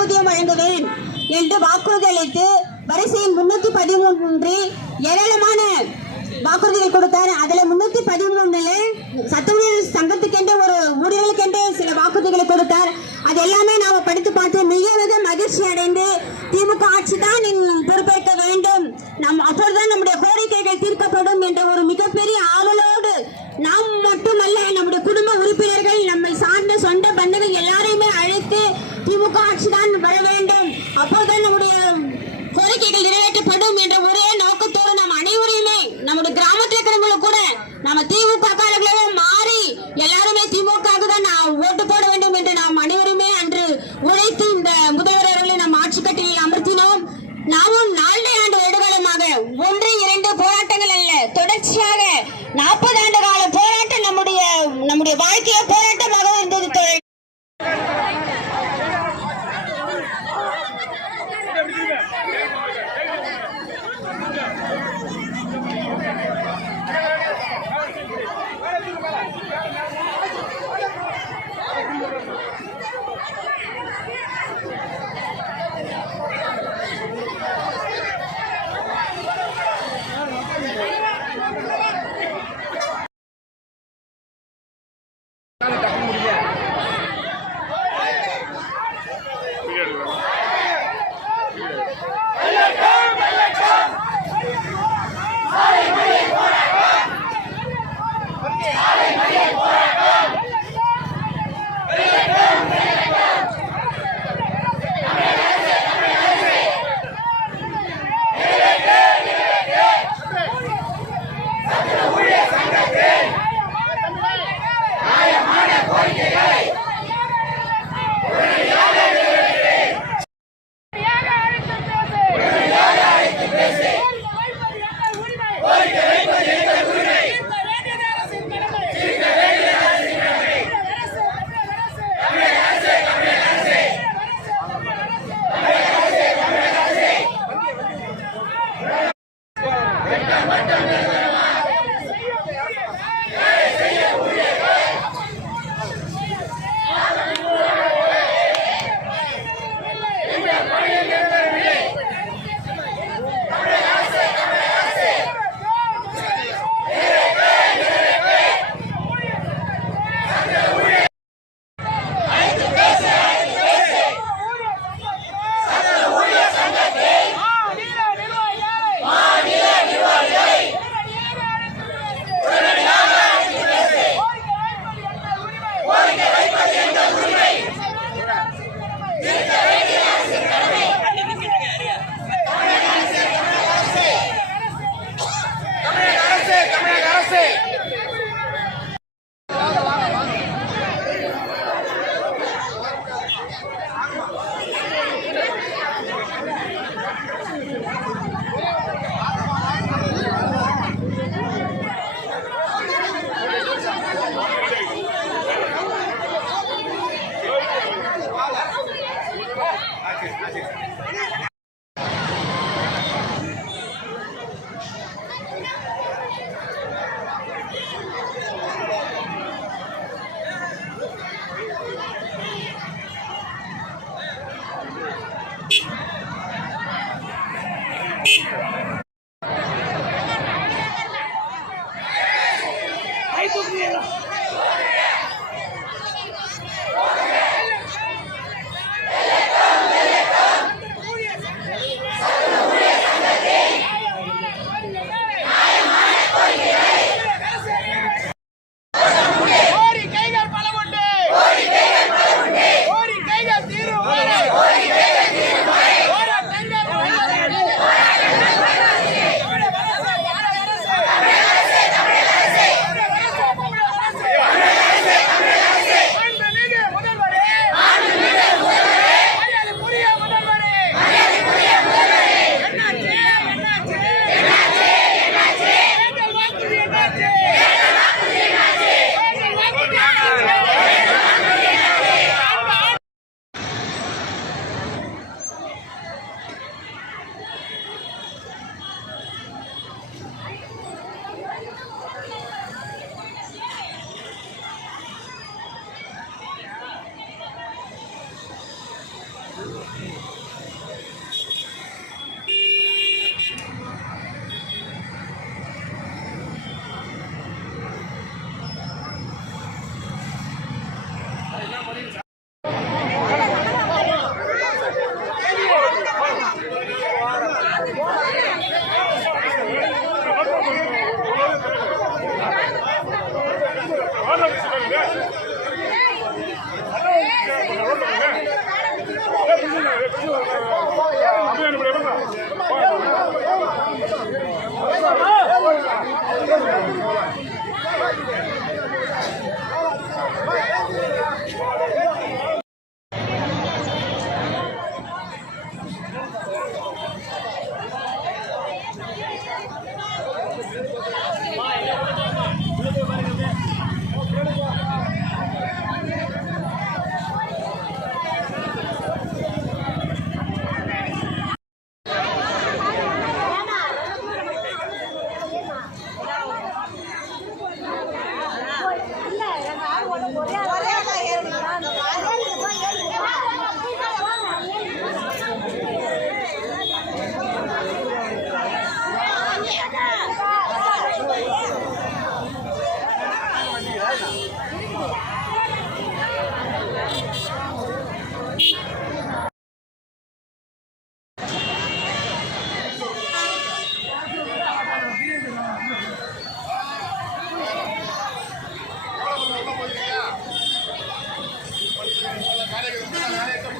ஓய்வூதியம் வழங்குவேன் என்று வாக்குறுதியளித்து வரிசையில் முன்னூத்தி பதிமூன்றில் ஏராளமான வாக்குறுதிகள் கொடுத்தார். அதுல முன்னூத்தி பதிமூணு சத்துணவு சங்கத்துக்கென்று ஒரு ஊழியர்களுக்கென்று சில வாக்குறுதிகளை கொடுத்தார். அது எல்லாமே நாம படித்து பார்த்து மிக மிக மகிழ்ச்சி அடைந்து திமுக ஆட்சி தான் பொறுப்பேற்க வேண்டும். நம் அப்பொழுதுதான் நம்முடைய கோரிக்கைகள் தீர்க்கப்படும் என்ற ஒரு மிகப்பெரிய இந்த முதல்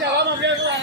Vamos ver agora.